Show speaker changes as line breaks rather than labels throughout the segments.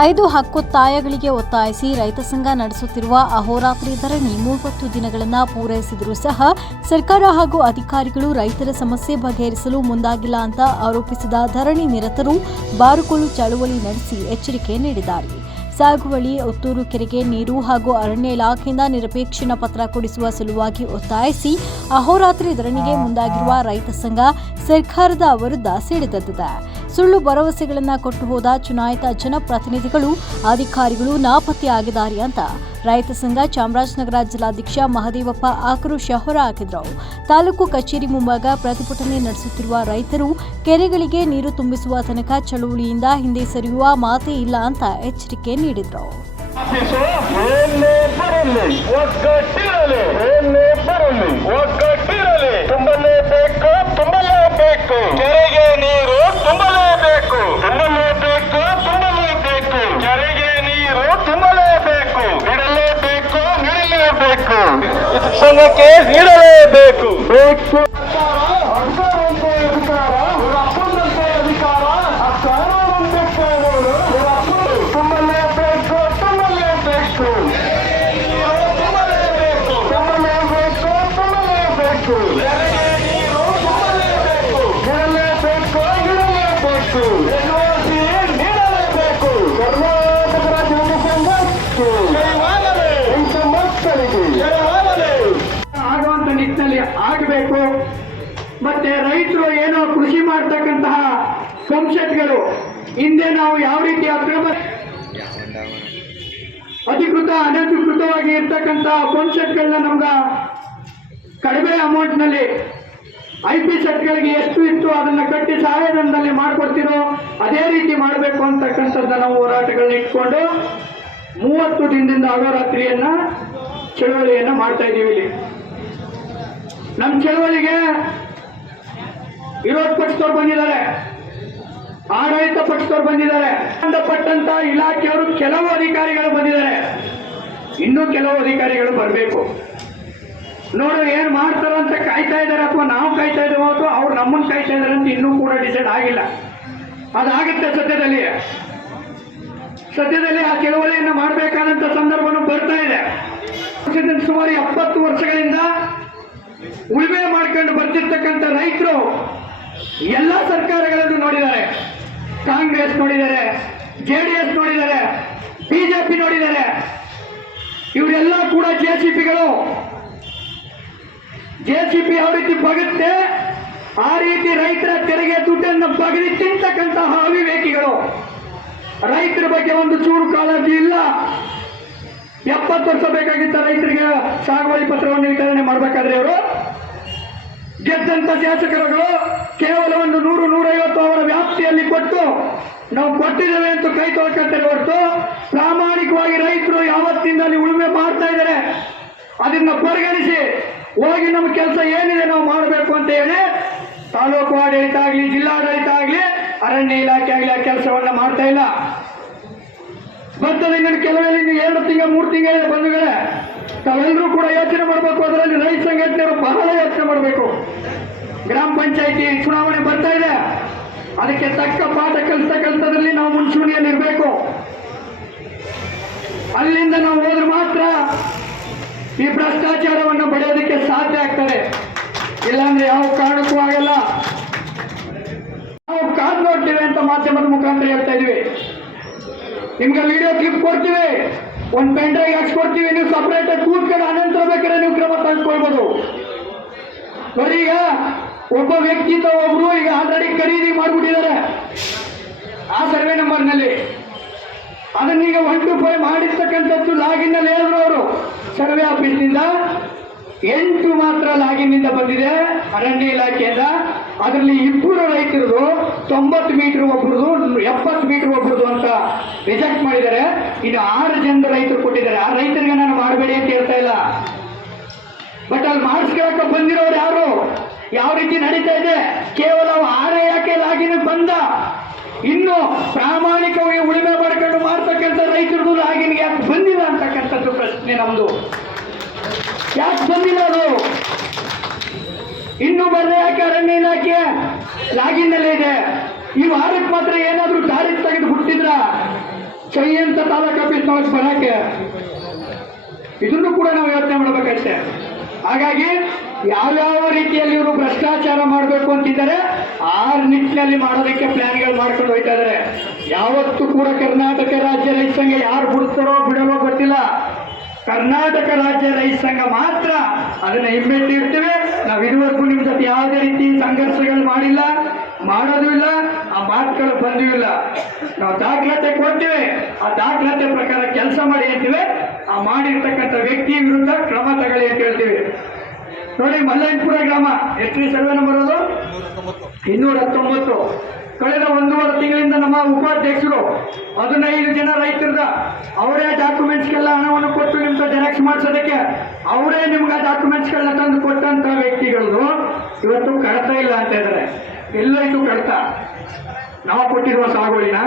ಐದು ಹಕ್ಕೊತ್ತಾಯಗಳಿಗೆ ಒತ್ತಾಯಿಸಿ ರೈತ ಸಂಘ ನಡೆಸುತ್ತಿರುವ ಅಹೋರಾತ್ರಿ ಧರಣಿ ಮೂವತ್ತು ದಿನಗಳನ್ನು ಪೂರೈಸಿದರೂ ಸಹ ಸರ್ಕಾರ ಹಾಗೂ ಅಧಿಕಾರಿಗಳು ರೈತರ ಸಮಸ್ಯೆ ಬಗೆಹರಿಸಲು ಮುಂದಾಗಿಲ್ಲ ಅಂತ ಆರೋಪಿಸಿದ ಧರಣಿ ನಿರತರು ಬಾರುಕೋಳು ಚಳುವಳಿ ನಡೆಸಿ ಎಚ್ಚರಿಕೆ ನೀಡಿದ್ದಾರೆ. ಸಾಗುವಳಿ ಒತ್ತೂರು ಕೆರೆಗೆ ನೀರು ಹಾಗೂ ಅರಣ್ಯ ಇಲಾಖೆಯಿಂದ ನಿರಪೇಕ್ಷಣ ಪತ್ರ ಕೊಡಿಸುವ ಸಲುವಾಗಿ ಒತ್ತಾಯಿಸಿ ಅಹೋರಾತ್ರಿ ಧರಣಿಗೆ ಮುಂದಾಗಿರುವ ರೈತ ಸಂಘ ಸರ್ಕಾರದ ವಿರುದ್ಧ ಸಿಡಿದೆದ್ದಿದೆ. ಸುಳ್ಳು ಭರವಸೆಗಳನ್ನು ಕೊಟ್ಟು ಹೋದ ಚುನಾಯಿತ ಜನಪ್ರತಿನಿಧಿಗಳು, ಅಧಿಕಾರಿಗಳು ನಾಪತ್ತೆಯಾಗಿದ್ದಾರೆ ಅಂತ ರೈತ ಸಂಘ ಚಾಮರಾಜನಗರ ಜಿಲ್ಲಾಧ್ಯಕ್ಷ ಮಹದೇವಪ್ಪ ಆಕ್ರೋಶ ಹೊರಹಾಕಿದ್ರು ತಾಲೂಕು ಕಚೇರಿ ಮುಂಭಾಗ ಪ್ರತಿಭಟನೆ ನಡೆಸುತ್ತಿರುವ ರೈತರು ಕೆರೆಗಳಿಗೆ ನೀರು ತುಂಬಿಸುವ ತನಕ ಚಳುವಳಿಯಿಂದ ಹಿಂದೆ ಸರಿಯುವ ಮಾತೇ ಇಲ್ಲ ಅಂತ ಎಚ್ಚರಿಕೆ ನೀಡಿದ್ರು.
ಬರಲಿ ನೀಡಲೇಬೇಕು ಸಂಘಕ್ಕೆ ನೀಡಲೇಬೇಕು. ಬೇಕು.
ರೈತರು ಏನೋ ಕೃಷಿ ಮಾಡ್ತಕ್ಕಂತಹ ಸಂಸತ್ಗಳು ಹಿಂದೆ ನಾವು ಯಾವ ರೀತಿ ಅಕ್ರಮ ಅಧಿಕೃತ, ಅನಧಿಕೃತವಾಗಿ ಇರ್ತಕ್ಕಂತಹ ಪಂಪ್ಸೆಟ್ಗಳನ್ನ ನಮ್ಗ ಕಡಿಮೆ ಅಮೌಂಟ್ನಲ್ಲಿ ಐ ಪಿ ಸೆಟ್ಗಳಿಗೆ ಎಷ್ಟು ಇತ್ತು ಅದನ್ನ ಕಟ್ಟಿ ಸಹಾಯಧನದಲ್ಲಿ ಮಾಡ್ಕೊಡ್ತಿರೋ ಅದೇ ರೀತಿ ಮಾಡಬೇಕು ಅಂತಕ್ಕಂಥದ್ದು ನಾವು ಹೋರಾಟಗಳನ್ನ ಇಟ್ಕೊಂಡು ಮೂವತ್ತು ದಿನದಿಂದ ಅಹೋರಾತ್ರಿಯನ್ನ ಚಳವಳಿಯನ್ನ ಮಾಡ್ತಾ ಇದ್ದೀವಿ ಇಲ್ಲಿ. ನಮ್ಮ ಚಳವಳಿಗೆ ವಿರೋಧ ಪಕ್ಷದವ್ರು ಬಂದಿದ್ದಾರೆ. ಆಡಳಿತ ಪಕ್ಷದವ್ರು ಬಂದಿದ್ದಾರೆ. ಸಂಬಂಧಪಟ್ಟಂತ ಇಲಾಖೆಯವರು ಕೆಲವು ಅಧಿಕಾರಿಗಳು ಬಂದಿದ್ದಾರೆ. ಇನ್ನೂ ಕೆಲವು ಅಧಿಕಾರಿಗಳು ಬರಬೇಕು. ನೋಡು, ಏನ್ ಮಾಡ್ತಾರೋ ಅಂತ ಕಾಯ್ತಾ ಇದ್ದಾರೆ ಅಥವಾ ನಾವು ಕಾಯ್ತಾ ಇದ್ದೇವೆ ಅಥವಾ ಅವ್ರು ನಮ್ಮನ್ನು ಕಾಯ್ತಾ ಇದ್ದಾರೆ ಅಂತ ಇನ್ನೂ ಕೂಡ ಡಿಸೈಡ್ ಆಗಿಲ್ಲ. ಅದಾಗುತ್ತೆ ಸದ್ಯದಲ್ಲಿ. ಸದ್ಯದಲ್ಲಿ ಆ ಕೆಲವಳಿಯನ್ನು ಮಾಡಬೇಕಾದಂತ ಸಂದರ್ಭನೂ ಬರ್ತಾ ಇದೆ. ಸುಮಾರು ಎಪ್ಪತ್ತು ವರ್ಷಗಳಿಂದ ಉಳಿಮೆ ಮಾಡ್ಕೊಂಡು ಬರ್ತಿರ್ತಕ್ಕಂಥ ರೈತರು ಎಲ್ಲ ಸರ್ಕಾರಗಳನ್ನು ನೋಡಿದ್ದಾರೆ. ಕಾಂಗ್ರೆಸ್ ನೋಡಿದ್ದಾರೆ, ಜೆ ಡಿ ಎಸ್ ನೋಡಿದ್ದಾರೆ ಬಿಜೆಪಿ ನೋಡಿದ್ದಾರೆ. ಇವರೆಲ್ಲ ಕೂಡ ಜೆ ಸಿ ಪಿಗಳು ಜೆ ಸಿ ಪಿ ಯಾವ ರೀತಿ ಬಗುತ್ತೆ ಆ ರೀತಿ ರೈತರ ತೆರಿಗೆ ದುಡ್ಡನ್ನು ಬಗಲಿ ತಿಂತಕ್ಕಂತಹ ಅವಿವೇಕಿಗಳು. ರೈತರ ಬಗ್ಗೆ ಒಂದು ಚೂರು ಕಾಳಜಿ ಇಲ್ಲ ಎಪ್ಪತ್ತು ವರ್ಷ ಬೇಕಾಗಿತ್ತ ರೈತರಿಗೆ ಸಾಗುವಳಿ ಪತ್ರವನ್ನು ವಿತರಣೆ ಮಾಡಬೇಕಾದ್ರೆ ಅವರು ಗೆದ್ದಂತ ಶಾಸಕರುಗಳು ಕೇವಲ ಒಂದು ನೂರು ನೂರೈವತ್ತು ಅವರ ವ್ಯಾಪ್ತಿಯಲ್ಲಿ ಕೊಟ್ಟು ನಾವು ಕೊಟ್ಟಿದ್ದೇವೆ ಅಂತ ಕೈ ತೊಳ್ಕೊಳ್ತಾರೆ ಹೊರತು ಪ್ರಾಮಾಣಿಕವಾಗಿ ರೈತರು ಯಾವತ್ತಿಂದ ಅಲ್ಲಿ ಉಳುಮೆ ಮಾಡ್ತಾ ಇದ್ದಾರೆ, ಅದನ್ನ ಪರಿಗಣಿಸಿ ಹೋಗಿ ನಮ್ಮ ಕೆಲಸ ಏನಿದೆ ನಾವು ಮಾಡಬೇಕು ಅಂತ ಹೇಳಿ ತಾಲೂಕು ಆಡಳಿತ ಆಗಲಿ, ಜಿಲ್ಲಾಡಳಿತ ಆಗಲಿ, ಅರಣ್ಯ ಇಲಾಖೆ ಆಗಲಿ ಆ ಕೆಲಸವನ್ನ ಮಾಡ್ತಾ ಇಲ್ಲ. ಬರ್ತದೆ ಇನ್ನು ಕೆಲವೇ ಇನ್ನು ಎರಡು ತಿಂಗಳು, ಮೂರು ತಿಂಗಳ ಬಂಧುಗಳೇ. ತಾವೆಲ್ಲರೂ ಕೂಡ ಯೋಚನೆ ಮಾಡಬೇಕು, ಅದರಲ್ಲಿ ರೈತ ಸಂಘಟನೆಯವರು ಬಹಳ ಯೋಚನೆ ಮಾಡಬೇಕು. ಗ್ರಾಮ ಪಂಚಾಯಿತಿ ಚುನಾವಣೆ ಬರ್ತಾ ಇದೆ. ಅದಕ್ಕೆ ತಕ್ಕ ಪಾಠ ಕೆಲಸ ಕೆಲಸದಲ್ಲಿ ನಾವು ಮುಂಚೂಣಿಯಲ್ಲಿರಬೇಕು ಅಲ್ಲಿಂದ ನಾವು ಹೋದ್ರೆ ಮಾತ್ರ ಈ ಭ್ರಷ್ಟಾಚಾರವನ್ನು ಬಡಿಯೋದಕ್ಕೆ ಸಾಧ್ಯ ಆಗ್ತದೆ. ಇಲ್ಲಾಂದ್ರೆ ಯಾವ ಕಾರಣಕ್ಕೂ ಆಗಲ್ಲ. ನಾವು ಕಾದು ನೋಡ್ತೇವೆ ಅಂತ ಮಾಧ್ಯಮದ ಮುಖಾಂತರ ಹೇಳ್ತಾ ಇದೀವಿ. ನಿಮ್ಗೆ ವಿಡಿಯೋ ಕ್ಲಿಪ್ ಕೊಡ್ತೀವಿ. ಒಂದು ಪೆನ್ ಡ್ರೈವ್ ಹಾಕ್ಸ್ಕೊಡ್ತೀವಿ. ನೀವು ಸಪ್ರೇಟ್ ಕೂತ್ಕೊಂಡು ಅನಂತರ ಬೇಕಾದ್ರೆ ನೀವು ಕ್ರಮ ತೆಗೆದುಕೊಳ್ಬೋದು ನೋಡಿ ಈಗ ಒಬ್ಬ ವ್ಯಕ್ತಿ ಒಬ್ರು ಈಗ ಆಲ್ರೆಡಿ ಖರೀದಿ ಮಾಡಿಬಿಟ್ಟಿದ್ದಾರೆ. ಆ ಸರ್ವೆ ನಂಬರ್ನಲ್ಲಿ. ಅದನ್ನೀಗ ಒನ್ ಟು ಫೈವ್ ಮಾಡಿರ್ತಕ್ಕಂಥದ್ದು ಲಾಗಿನ್ ಅಲ್ಲಿ ಹೇಳಿದ್ರು ಅವರು. ಸರ್ವೆ ಆಫೀಸ್ನಿಂದ ಎಂಟು ಮಾತ್ರ ಲಾಗಿನ್ ಇಂದ ಬಂದಿದೆ, ಅರಣ್ಯ ಇಲಾಖೆಯಿಂದ. ಅದರಲ್ಲಿ ಇಬ್ಬರು ರೈತರದು, ತೊಂಬತ್ತು ಮೀಟರ್ ಒಬ್ಬರದು ಎಪ್ಪತ್ತು ಮೀಟರ್ ಒಬ್ಬರದು ಅಂತ ರಿಜೆಕ್ಟ್ ಮಾಡಿದ್ದಾರೆ. ಇನ್ನು ಆರು ಜನ ರೈತರು ಕೊಟ್ಟಿದ್ದಾರೆ. ಆ ರೈತರಿಗೆ ನಾನು ಮಾಡಬೇಡಿ ಅಂತ ಹೇಳ್ತಾ ಇಲ್ಲ. ಬಟ್ ಅಲ್ಲಿ ಮಾಡಿಸ್ಕೊಳಕ್ಕೆ ಬಂದಿರೋರು ಯಾವ ರೀತಿ ನಡೀತಾ ಇದೆ? ಕೇವಲ ಆರೇ ಯಾಕೆ ಲಾಗಿನ ಬಂದ. ಇನ್ನು ಪ್ರಾಮಾಣಿಕವಾಗಿ ಉಳಿಮೆ ಮಾಡ್ಕೊಂಡು ಮಾಡ್ತಕ್ಕಂಥ ರೈತರದು ಲಾಗಿನ್ಗೆ ಯಾಕೆ ಬಂದಿಲ್ಲ ಅಂತಕ್ಕಂಥದ್ದು ಪ್ರಶ್ನೆ ನಮ್ದು. ಯಾಕೆ ಬಂದಿಲ್ಲ ಅದು? ಇನ್ನು ಬರ್ರೆ ಯಾಕೆ ಅರಣ್ಯ ಇಲಾಖೆ ಲಾಗಿನಲ್ಲೇ ಇದೆ. ಈ ವಾರಕ್ಕೆ ಮಾತ್ರ ಏನಾದರೂ ತಾರೀಕು ತೆಗೆದು ಹುಟ್ಟಿದ್ರ? ಅಂತ ತಾಲೂಕು ಆಫೀಸ್ನೊಳಗೆ ಬರಕ್ಕೆ. ಇದನ್ನು ಕೂಡ ನಾವು ಯೋಚನೆ ಮಾಡಬೇಕಷ್ಟೆ. ಹಾಗಾಗಿ ಯಾವ್ಯಾವ ರೀತಿಯಲ್ಲಿ ಇವರು ಭ್ರಷ್ಟಾಚಾರ ಮಾಡಬೇಕು ಅಂತಿದ್ದಾರೆ, ಆ ನಿಟ್ಟಿನಲ್ಲಿ ಮಾಡೋದಕ್ಕೆ ಪ್ಲಾನ್ಗಳು ಮಾಡ್ಕೊಂಡು ಹೋಗ್ತಾ ಇದ್ದಾರೆ. ಯಾವತ್ತೂ ಕೂಡ ಕರ್ನಾಟಕ ರಾಜ್ಯ ರೈತ ಸಂಘ ಯಾರು ಬಿಡ್ತಾರೋ ಬಿಡಲೋ ಗೊತ್ತಿಲ್ಲ. ಕರ್ನಾಟಕ ರಾಜ್ಯ ರೈತ ಸಂಘ ಮಾತ್ರ ಅದನ್ನ ಹಿಮ್ಮೆಟ್ಟಿ ಇಡ್ತೇವೆ. ನಾವು ಇದುವರೆಗೂ ನಿಮ್ಮ ಜೊತೆ ಯಾವುದೇ ರೀತಿ ಸಂಘರ್ಷಗಳು ಮಾಡಿಲ್ಲ, ಮಾಡೋದು ಇಲ್ಲ, ಆ ಮಾತುಗಳು ಬಂದೂ ಇಲ್ಲ. ನಾವು ದಾಖಲಾತಿ ಕೊಡ್ತೀವಿ ಆ ದಾಖಲಾತಿ ಪ್ರಕಾರ ಕೆಲಸ ಮಾಡಿ ಅಂತೀವಿ. ಆ ಮಾಡಿರ್ತಕ್ಕಂಥ ವ್ಯಕ್ತಿ ವಿರುದ್ಧ ಕ್ರಮ ತಗೊಳ್ಳಿ ಅಂತ ಹೇಳ್ತೀವಿ ನೋಡಿ ಮಲ್ಲಯ್ಯಪುರ ಗ್ರಾಮ ಎಷ್ಟು ಸರ್ವೆ ನಂಬರ್ ಅದು? ಇನ್ನೂರ ಹತ್ತೊಂಬತ್ತು ಕಳೆದ ಒಂದೂವರೆ ತಿಂಗಳಿಂದ ನಮ್ಮ ಉಪಾಧ್ಯಕ್ಷರು, ಹದಿನೈದು ಜನ ರೈತರದ, ಅವರೇ ಡಾಕ್ಯುಮೆಂಟ್ಸ್ಗೆಲ್ಲ ಹಣವನ್ನು ಕೊಟ್ಟು ನಿಮ್ಮ ಜೆರಾಕ್ಸ್ ಮಾಡಿಸೋದಕ್ಕೆ, ಅವರೇ ನಿಮ್ಗೆ ಡಾಕ್ಯುಮೆಂಟ್ಸ್ಗಳನ್ನ ತಂದು ಕೊಟ್ಟಂತ ವ್ಯಕ್ತಿಗಳದು. ಇವತ್ತು ಕಡತ ಇಲ್ಲ ಅಂತ ಇದ್ದಾರೆ. ಇದು ಕಡತ ನಾವು ಕೊಟ್ಟಿರುವ ಸಾಗುವಳಿನ,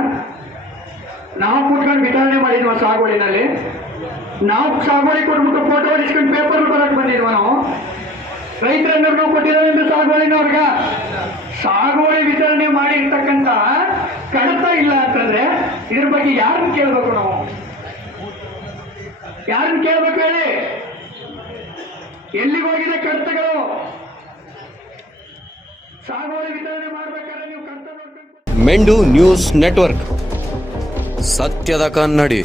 ನಾವು ಕೂತ್ಕೊಂಡು ವಿತರಣೆ ಮಾಡಿದ್ವ ಸಾಗುವಳಿನಲ್ಲಿ, ನಾವು ಸಾಗುವಳಿ ಕೊಟ್ಬಿಟ್ಟು ಫೋಟೋ ಇಸ್ಕೊಂಡು ಪೇಪರ್ ಬರಕ್ಕೆ ಬಂದಿದ್ವ ನಾವು? ರೈತರನ್ನು ಕೊಟ್ಟಿರೋದ್ರಿಂದ ಸಾಗುವಳಿನವ್ರಿಗ ಸಾಗುವಳಿ ವಿತರಣೆ ಮಾಡಿರ್ತಕ್ಕಂಥ ಕಡತ ಇಲ್ಲ ಅಂತಂದ್ರೆ ಇದ್ರ ಬಗ್ಗೆ ಯಾರನ್ನು ಕೇಳ್ಬೇಕು ನಾವು? ಯಾರನ್ನ ಕೇಳ್ಬೇಕು ಹೇಳಿ? ಎಲ್ಲಿಗೆ ಹೋಗಿದೆ ಕಡತಗಳು? ಸಾಗುವಳಿ ವಿತರಣೆ ಮಾಡ್ಬೇಕಾದ್ರೆ ನೀವು ಕಡತ
ಮೆಂಡು ನ್ಯೂಸ್ ನೆಟ್ವರ್ಕ್. ಸತ್ಯದ ಕನ್ನಡಿ.